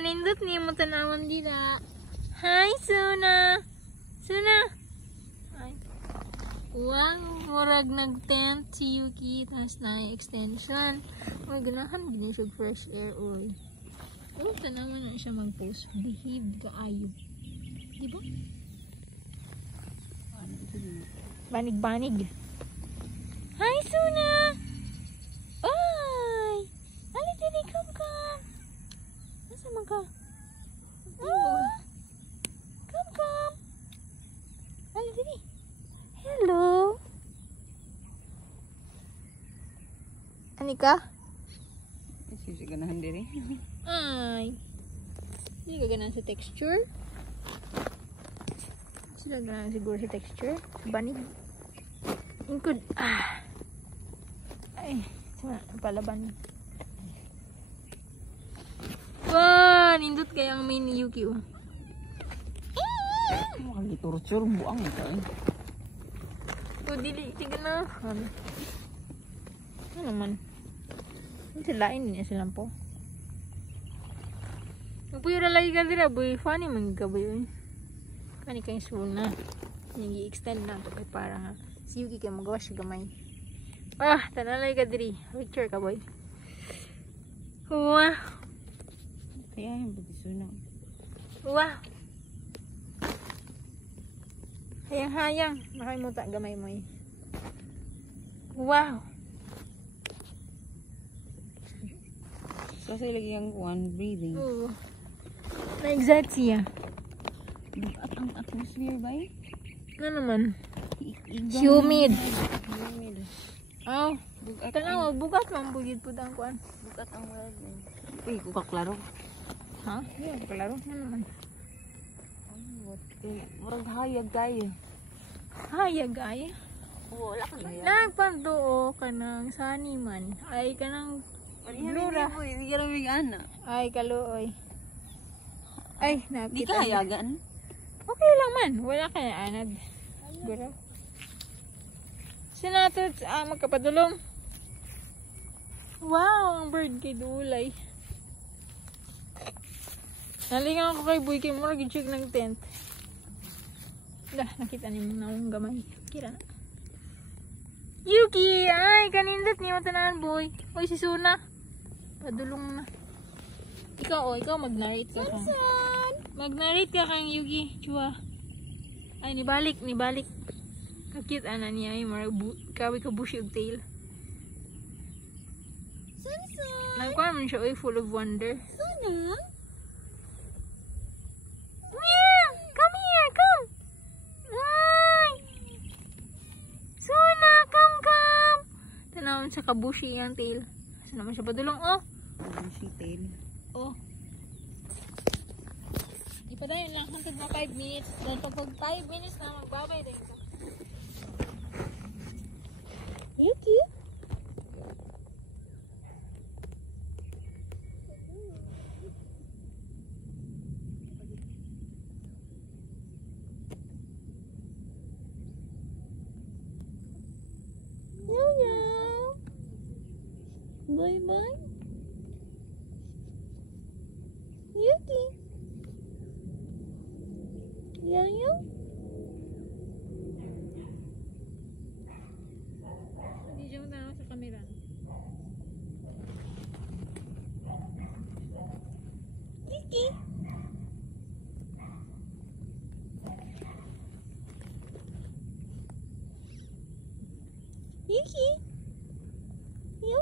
kanindot niya mo tanawan dila. Hi, Suna! Suna! Ay. Wow, murag nag-tent si Yuki. Tapos na extension. Uy, ganahan din siya fresh air. Uy. Oh, tanawan na siya mag-post. Behave ka ayo. Diba? Banig-banig. Hi, Suna! Ay! Ali, dili, come. Nasa man ka? Oh! Come. Ali, dili. Hello! Ani ka? Kasi ganahan diri. Ay! Hindi ka ganahan sa texture? Sila ganahan siguro sa texture? Banig. Ingkod. Ah! Ay! Sama, palaban. Wow! Nindot kaya ang main ni Yuki, oh. Makaliturture, buang ito eh. So, dili, tiga na. Ano naman? Ano silain niya silang po? Magpuyo na lagi ka dira, boy. Funny man ka, boy. Kani kayong Suna. Yung i-extend na ito kay para nga. Si Yuki kayo magawa siya gamay. Ah, tanalay ka diri. Picture ka, boy. Wow. Kaya yung Suna. Wow. Hayang. Nakalimuta gamay mo eh. Wow. So, sa lagi yung one breathing. Oo. Na-excite siya. At ang atmosphere ba eh? Ano naman? Humid. Oh. Tanaw, bugat man bugid po ang kuan. Bukat ang word eh. Uy, kukaklaro. Ha? Yan, kalaro. Ano naman? Murag hayag kayo. Hayag ay. Wala ka na yan. Nagpanduo ka ng saniman. Ay ka ng blura. Hindi ka lang bigana. Ay kaluoy. Ay, Di nakita. ka hayagan? Okay lang man. Wala ka na anad. Gura. Sinatot magkapadulong. Wow, ang bird kay dulay. Nalingan ako kay Boy kay mura gi-check ng tent. Dah, nakita ni mo na akong gamay. Kira na. Yuki! Ay, kanindot niyo tanahan, Boy. Oy, si Suna. Padulong na. Ikaw mag-narrate ka kang. Mag-narrate ka kang Yuki. Chua. Ay, nibalik. Kakit ana niya ay kawi ka bushy og tail. Nagkuhan man siya, oy, full of wonder. Suna? Yeah! Come here, come! Ay! Suna, come! Tanawin sa kabushi yung tail. Saan naman siya padulong, oh? Bushy tail. Oh. Ipadayon lang, hantod na 5 minutes. Dahil kapag 5 minutes na, magbabay din ka. Yuki? Bye. Yuki. Yo. Hindi siya matanaw sa kamera. Yuki. Yuki. Yo.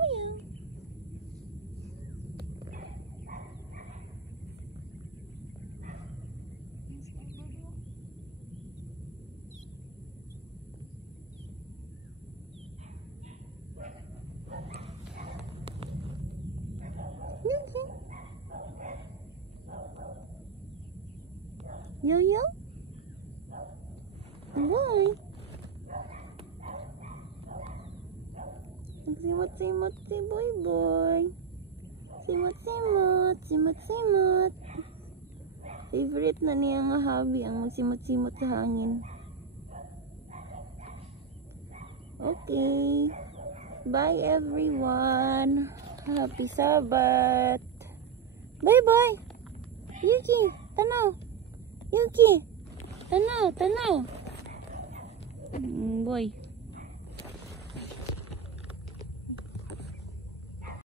Yo. Why? Simot si boy. Simot. Favorite na niya nga hobby ang magsimot-simot sa hangin. Okay. Bye everyone. Happy Sabbath. Bye. Yuki, tanaw. Yuki, tanaw, tanaw. Boy.